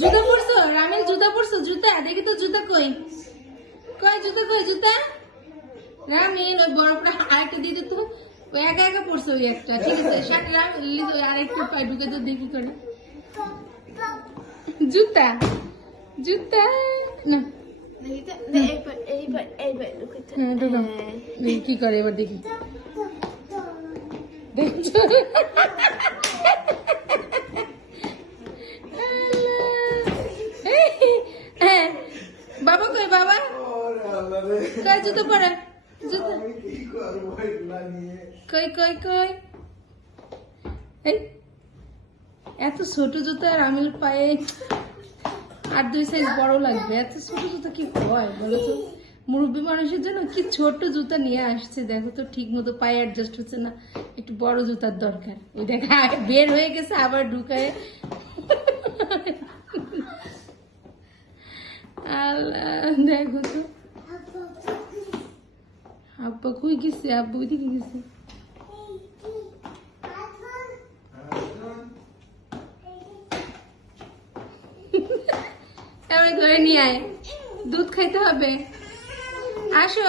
জুতা পরছো রামিল? জুতা পরছো? জুতা দেখি তো, জুতা কই? কই জুতা, কই জুতা? রামিল ওই বরফটা আরেকটা দিয়ে তো, ওই একা একা পরছো ওই একটা। ঠিক আছে শার্ট রামিল ওই আরেকটু পায়ে ঢুকে তো দেখি করে। জুতা জুতা না কি করে এবার দেখি। দেখছো বাবা কই? বাবা কই জুতো পরে? জুতো কই কই কই? এত ছোট জুতা রামিল পায়ে আর 2 সাইজ বড় লাগবে। এত ছোট জুতা কি হয় বলো তো? মুরব্বী মানুষের জন্য কি ছোট জুতা নিয়ে আসছে দেখো তো, ঠিক মতো পায়ে অ্যাডজাস্ট হচ্ছে না, একটু বড় জুতার দরকার। ওই দেখা বের হয়ে গেছে আবার ঢুকায়। আল্লাহ দেখো তো, আব্বা কই গেছে? আব্বু ওইদিকে গেছে। এবার ধরে নিয়ে আয়, দুধ খাইতে হবে। আসো।